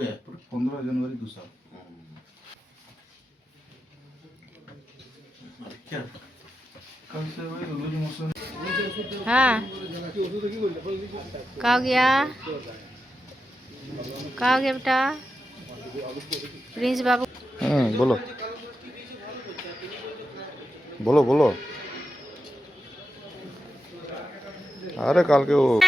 गया पूरा 15 जनवरी 2 साल। क्या कल से वही लूज मोशन। हाँ कहाँ गया बेटा प्रिंस बाबू। बोलो बोलो बोलो। अरे कल के वो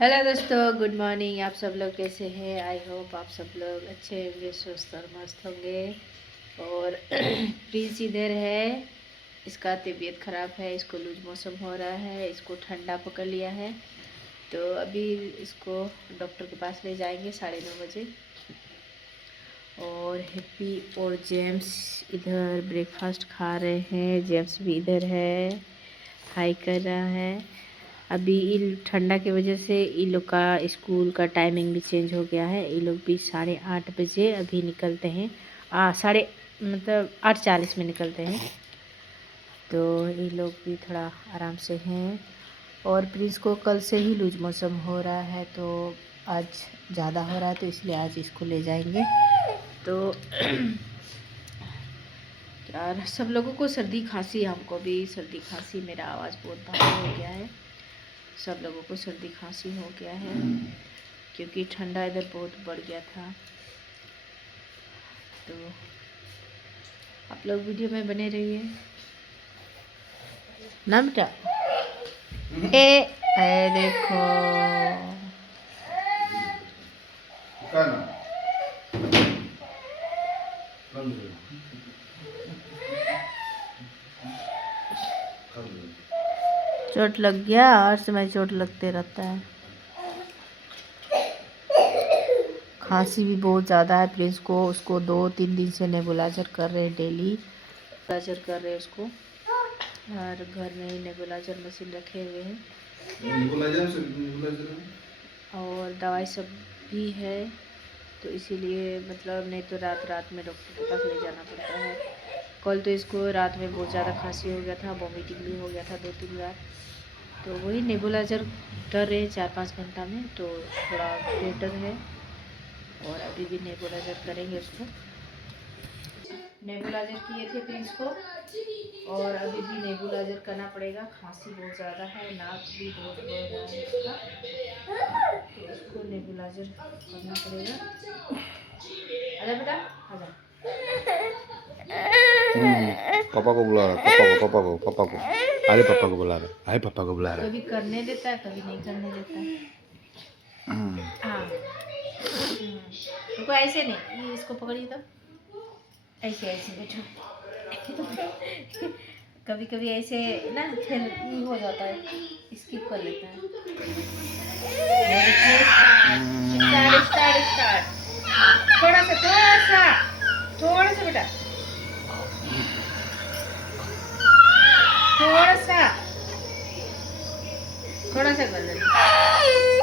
हेलो दोस्तों, गुड मॉर्निंग। आप सब लोग कैसे हैं? आई होप आप सब लोग अच्छे होंगे, स्वस्थ और मस्त होंगे। और प्रिंस इधर है, इसका तबीयत ख़राब है, इसको लूज मौसम हो रहा है, इसको ठंडा पकड़ लिया है। तो अभी इसको डॉक्टर के पास ले जाएंगे 9:30 बजे। और हैप्पी और जेम्स इधर ब्रेकफास्ट खा रहे हैं। जेम्स भी इधर है, हाई कर रहा है। अभी ठंडा की वजह से ये लोग का स्कूल का टाइमिंग भी चेंज हो गया है। ये लोग भी 8:30 बजे अभी निकलते हैं। 8:40 में निकलते हैं। तो ये लोग भी थोड़ा आराम से हैं। और प्रिंस को कल से ही लूज मौसम हो रहा है, तो आज ज़्यादा हो रहा है, तो इसलिए आज इसको ले जाएंगे। तो यार सब लोगों को सर्दी खांसी, हमको भी सर्दी खांसी, मेरा आवाज़ बहुत भारी हो गया है। सब लोगों को सर्दी खांसी हो गया है क्योंकि ठंडा इधर बहुत बढ़ गया था। तो आप लोग वीडियो में बने रहिए ना बेटा। ए देखो चोट लग गया, हर समय चोट लगते रहता है। खांसी भी बहुत ज़्यादा है प्रिंस को। उसको 2-3 दिन से नेबुलाइजर कर रहे हैं, डेली नेबुलाइजर कर रहे हैं उसको। और घर में ही नेबुलाइजर मशीन रखे हुए हैं और दवाई सब भी है। तो इसीलिए मतलब नहीं तो रात में डॉक्टर के पास ले जाना पड़ता है। कल तो इसको रात में बहुत ज़्यादा खांसी हो गया था, वॉमिटिंग भी हो गया था 2-3 बार। तो वही नेबुलाइजर कर रहे हैं 4-5 घंटा में, तो थोड़ा बेटर है। और अभी भी नेबुलाइजर करेंगे उसको। नेबुलाइजर किए थे प्रिंस को और अभी भी नेबुलाइजर करना पड़ेगा। खांसी बहुत ज़्यादा है, नाक भी बहुत बढ़ रहा है इसका, तो इसको नेबुलाइजर करना पड़ेगा। आजा बेटा आजा। पापा को बुला रहा, पापा को अरे पापा को बुला रहा, पापा को बुला रहा। कभी करने देता है, कभी नहीं करने देता है। हाँ रुको, ऐसे नहीं, ये इसको पकड़िए तो ऐसे ऐसे बैठो। कभी कभी ऐसे ना फिर ये हो जाता है, स्किप कर लेता है। स्टार्ट थोड़ा सा बेटा, थोड़ा सा कर लेना,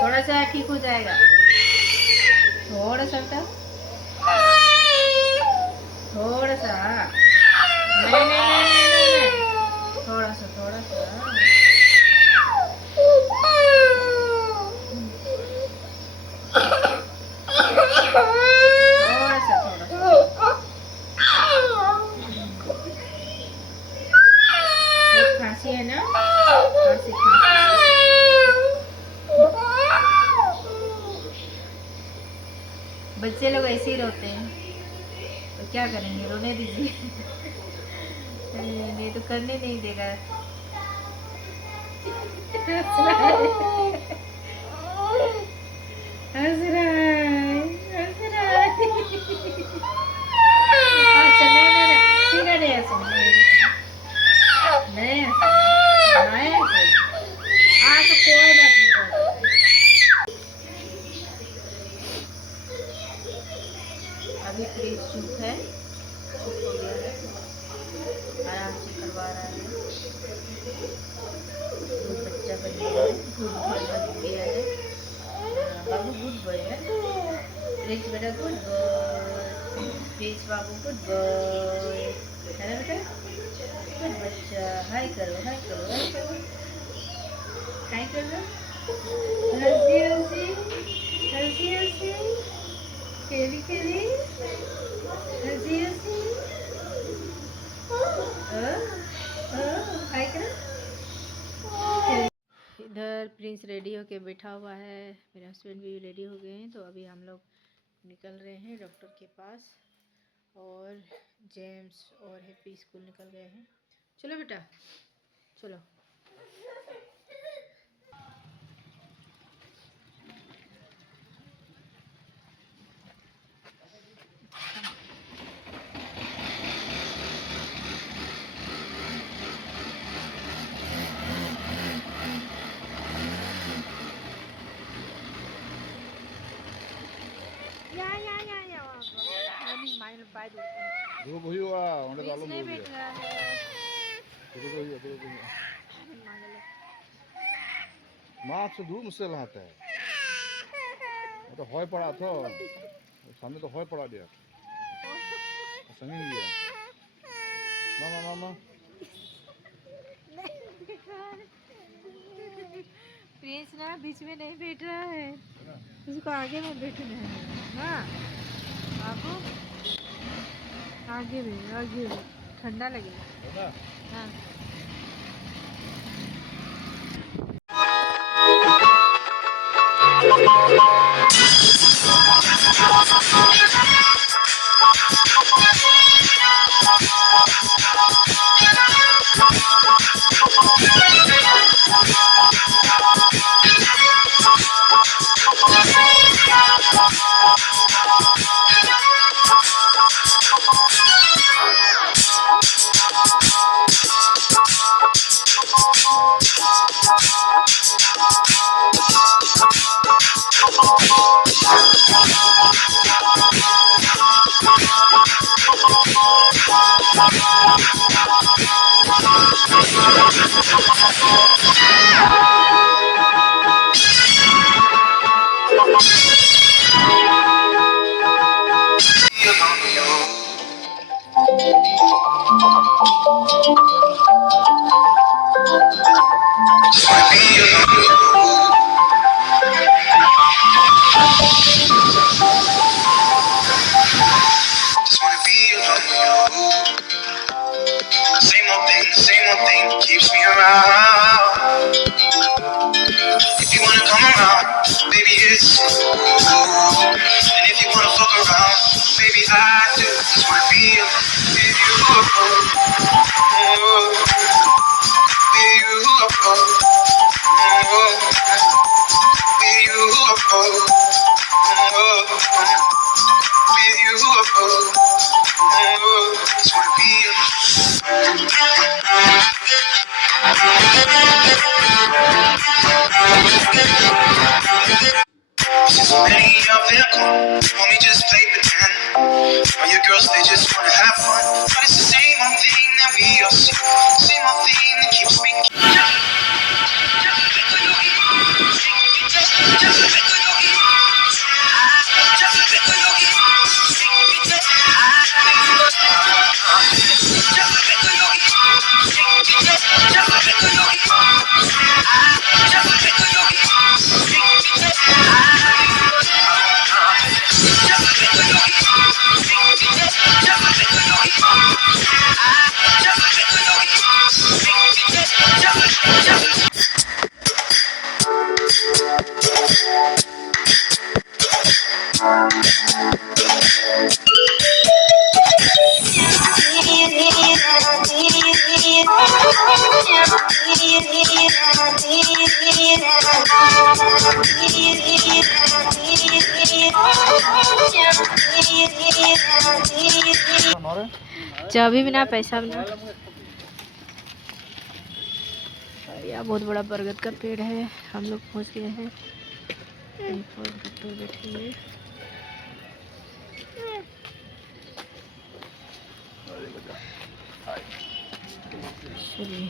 थोड़ा सा ठीक हो जाएगा। थोड़ा सा बेटा, थोड़ा सा नहीं, थोड़ा सा खांसी है ना, खांसी। बच्चे लोग ऐसे ही रोते हैं, तो क्या करेंगे, रोने दीजिए। नहीं तो करने नहीं देगा। हंस रहा है। अच्छा नहीं ठीक है, नहीं ऐसा नहीं तो कोई बात नहीं। अभी प्लीज चुप है, चुप हो गया है, आराम से करवा रहा है। दूध बच्चा बन गया है, दूध बन गया है। बाबू गुड बॉय है, प्लीज बेटा गुड बॉय। प्रिंस बाबू गुड बॉय है ना बेटा, गुड बच्चा। हाय करो, हाय करो, हाय करो, हाय करो। हंसी हंसी, हंसी हंसी, खेली खेली, हंसी हंसी, हाय करो। इधर प्रिंस रेडी होके बैठा हुआ है, मेरे हस्बैंड भी रेडी हो गए हैं, तो अभी हम लोग निकल रहे हैं डॉक्टर के पास। और जेम्स और हैप्पी स्कूल निकल गए हैं। चलो बेटा, चलो। या मम्मी माइल पाई दो। धूप हुई हुआ उन्हें प्रिंस तालुम नहीं हो बैठ गया। रहा है। धूप हुई माँ से धूप मुझसे लाता है। वो तो होय पड़ा था, सामने तो होय पड़ा दिया संगी गया। मामा मामा प्रिंस ना बीच में नहीं बैठ रहा है, उसको आगे में बैठना है। हाँ बाबू, आगे में ठंडा लगेगा। हाँ just wanna be alone with you. Same old thing keeps me around. If you wanna come around, baby, it's cool. And if you wanna fuck around, baby, I do. Just wanna be alone with you. Oh, with you. Oh, with you. With you. Just wanna be so many of them want me just play pretend. All your girls, they just wanna have fun. But it's the same old thing that we all see. Same old thing that keeps me. चाबी बिना पैसा बिना। यह बहुत बड़ा बरगद का पेड़ है। हम लोग पहुंच गए हैं। एक और डॉक्टर बैठे हुए। चलिए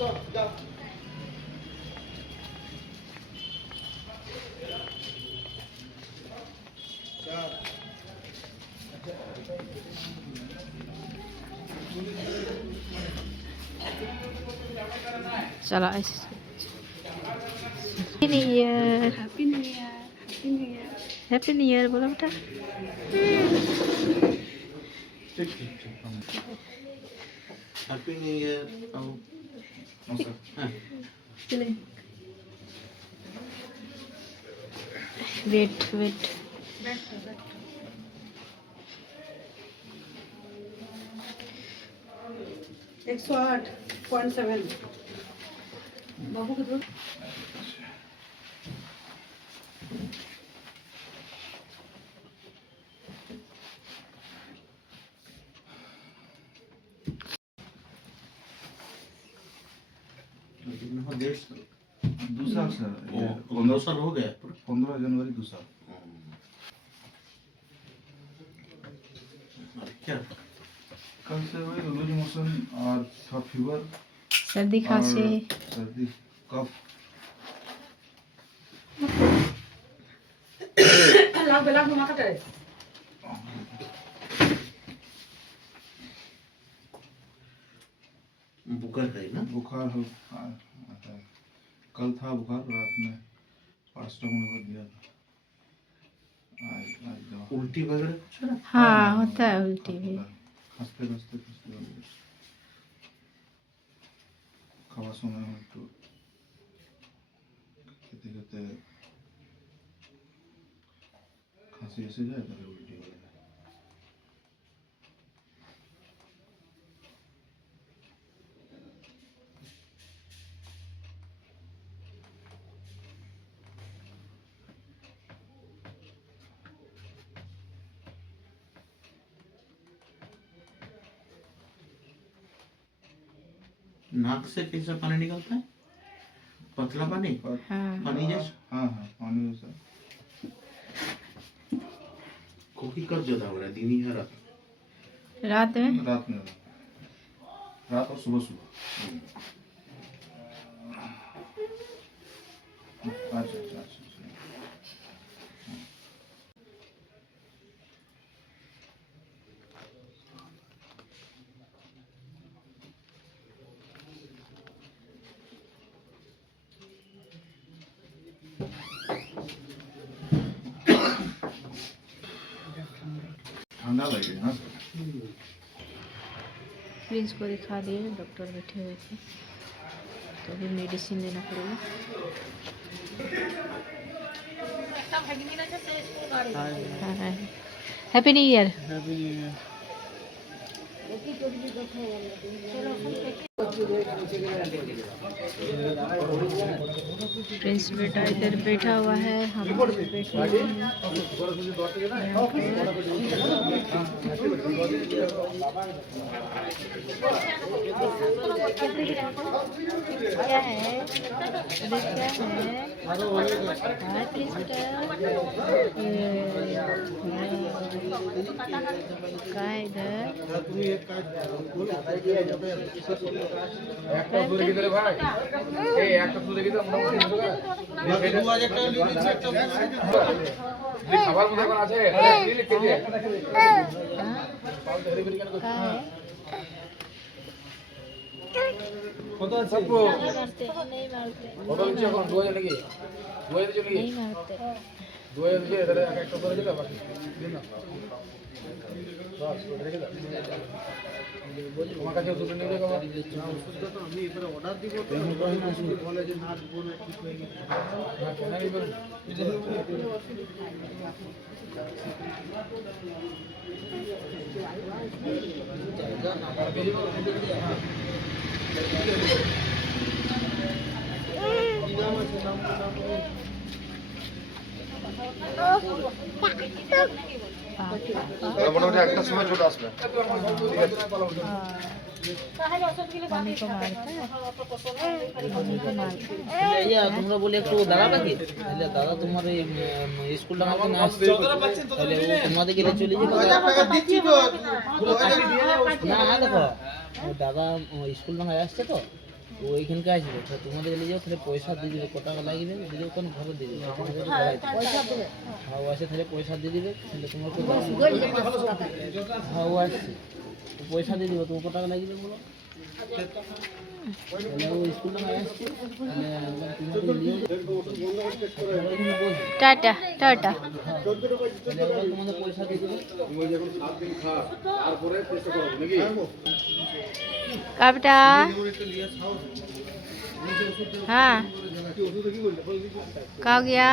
चला ऐसे happy new year, happy new year, happy new year. Happy new year बोलो बेटा। ठीक ठीक ठीक हैप्पी न्यू ईयर। नमस्कार। चले वेट वेट 108.7 बाबू को दो। दूसरा सर, ये 15 साल हो गया। 15 जनवरी दूसरा। क्या कल से वही लूज मोशन और था फीवर, सर्दी खांसी। सर्दी कफ। लाग बेला घुमा के करे। बुखार है ना? बुखार हो आता है। कल था बुखार, रात में पैरासिटामोल दिया था। आज दवा। उल्टी वगैरह कुछ है? हाँ होता है उल्टी भी। हंसते हंसते खावा समय हो तो कहते कहते खांसी ऐसे जाए तो उल्टी हो जाए। नाक से कैसा पानी निकलता है? पतला पानी? हाँ पानी जैसा? हाँ हाँ, पानी जैसा। खोखी कब ज्यादा हो रहा है, दिन या रात? रात में। रात में, रात और सुबह सुबह। अच्छा अच्छा अच्छा। ठंडा लगे ना सर। प्रिंस को दिखा दिए, डॉक्टर बैठे हुए थे तो अभी मेडिसिन देना पड़ेगा। हाँ हैप्पी न्यू ईयर। प्रिंस बेटा इधर बैठा हुआ है, हम इधर बैठे हुए हैं। क्या है इधर, क्या है? हाय प्रिंस बेटा, क्या है इधर? মোটামুটি একটা সময় চলে আসবে। पानी को मारता है, पानी को मारता है। ইয়া তোমরা বলে একটু দাঁড়াবে কি? তাহলে দাদা তোমার এই স্কুল ডাঙাতে না আসছে তাহলে ও তোমাদের গেলে চলে যাবে। না না দেখো ও দাদা স্কুল ডাঙায় আসছে তো ও এইখানকে আসবে তো তোমাদের নিয়ে যাও তাহলে পয়সা দিয়ে দিবে, কত টাকা লাগিয়ে দেবে দিয়ে ওখানে ঘরে দিয়ে দিবে, হ্যাঁ ও আসে তাহলে পয়সা দিয়ে দিবে, তাহলে তোমার হ্যাঁ ও আসছে ও পয়সা দিয়ে দিবে, তোমার কত টাকা লাগিয়ে দেবে বলো, তাহলে ও স্কুল টাকা আসছে তাহলে নিয়ে टाटा टाटा তাহলে ওরা তোমাদের পয়সা দিয়ে দিবে। कहाँ बेटा हाँ कहाँ गया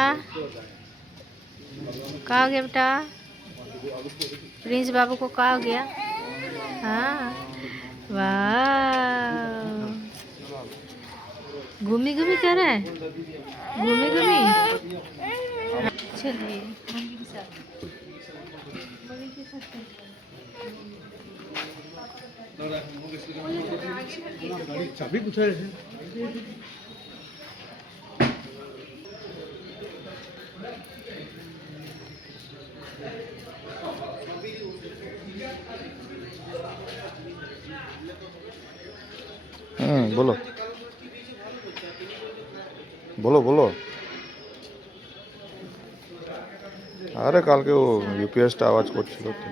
बेटा प्रिंस बाबू को कहाँ गया। हाँ वाह घूमी घूमी कर रहा है घूमी घूमी चलिए मम्मी के साथ চাবি কোথায় আছে? बोलो बोलो बोलो अरे काल के वो यूपीएस टा आवाज করছিল তো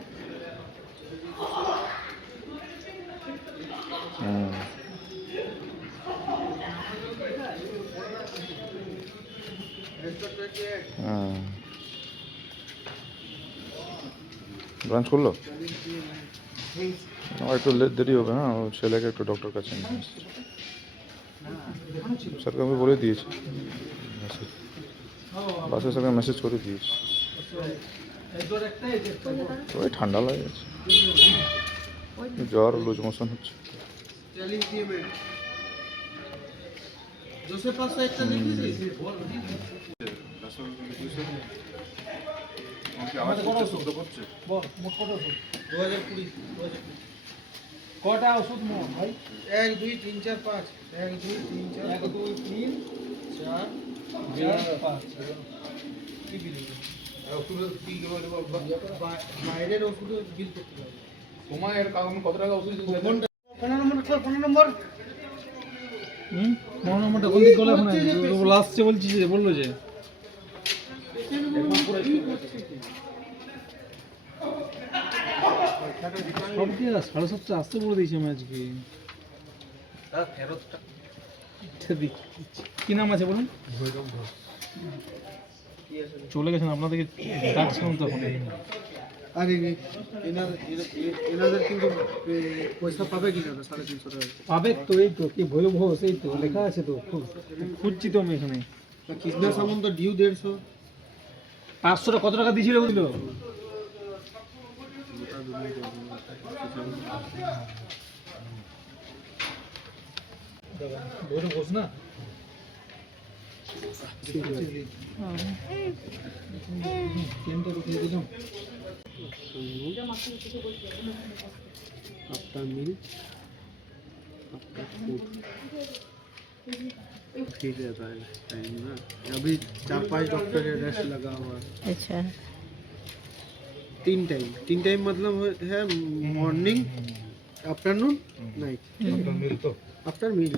ব্রাঞ্চ করলো একটু দেরি হবে। হ্যাঁ ও ছেলেকে একটু ডক্টর কাছে নিয়ে আসছে। স্যারকে আমি বলে দিয়েছি মেসেজ বাসে স্যারকে মেসেজ করে দিয়েছি। ওই ঠান্ডা লাগে গেছে জ্বর লুজ মোশন হচ্ছে। কটা ওষুধ মোট ভাই? 1 2 3 4 5 1 2 3 4 1 2 3 4 5 কি বিল? ওষুধের কি বাইরের ওষুধের বিল করতে হবে। তোমার এর কাগজ কত টাকা ওষুধ দিতে হবে? 15 নম্বর কর 15 নম্বর 15 নম্বরটা কোন দিক গলা এখন লাস্টে বলছি যে বললো যে সব দিয়ে 7:30 আসতে বলে দিয়েছি আমি আজকে। ফেরতটা কি নাম আছে বলুন? চলে গেছেন আপনাদেরকে ডাকছিলাম তখন। আরে এনাদের কিন্তু পয়সা পাবে কি না 350 টাকা পাবে তো, এই তো কি বলবো ভোস এই তো লেখা আছে তো খুঁজছি তো আমি এখানে। কৃষ্ণা সামন্ত ডিউ 150 500 কত টাকা দিয়েছিল বুঝলো? বসে বস না आपका मिल आपका फूड ठीक रहता है टाइम ना। अभी 4-5 डॉक्टर का रेस्ट लगा हुआ है। अच्छा 3 टाइम मतलब है morning afternoon night after meal.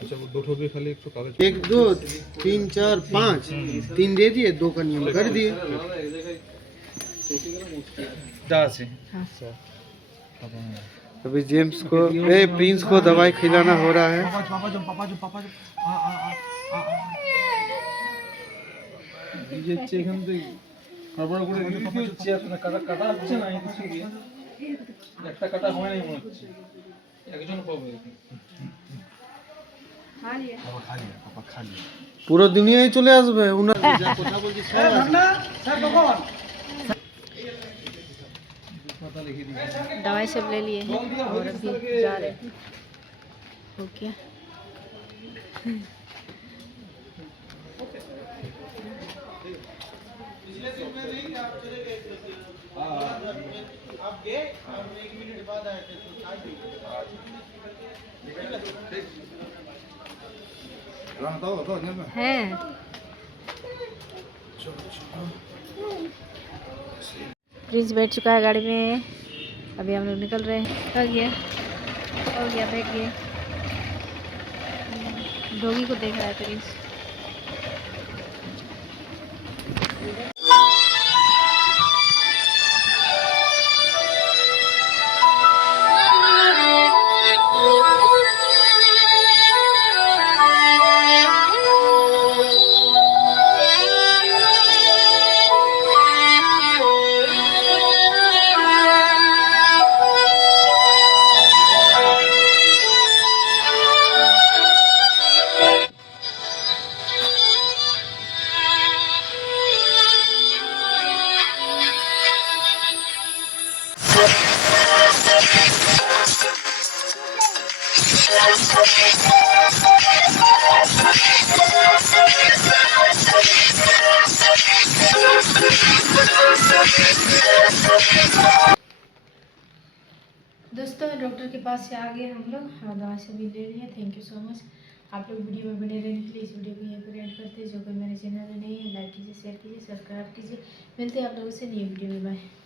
अच्छा वो 2 भी खाली एक तो कागज 1 2 3 4 5 3 दे दिए, 2 का नियम कर दिए। अभी जेम्स को प्रिंस को दवाई खिलाना हो रहा है। পুরো দুনিয়ায় চলে আসবে উনার যা কথা বলছি সব दवाई सब ले लिए हैं और अभी जा रहे हैं। हो गया है प्रिंस बैठ चुका है गाड़ी में। अभी हम लोग निकल रहे हैं। हो गया बैठ गए। डॉगी को देख रहा है तरीस। दोस्तों डॉक्टर के पास से आ गए हम लोग, हाँ दवा सभी ले लिए। Thank you so much. आप लोग वीडियो में बने रहने के लिए इस वीडियो को यहीं पर एंड करते हैं। जो कोई मेरे चैनल में नहीं है लाइक कीजिए, शेयर कीजिए, सब्सक्राइब कीजिए। मिलते हैं आप लोगों से नई वीडियो में। बाय।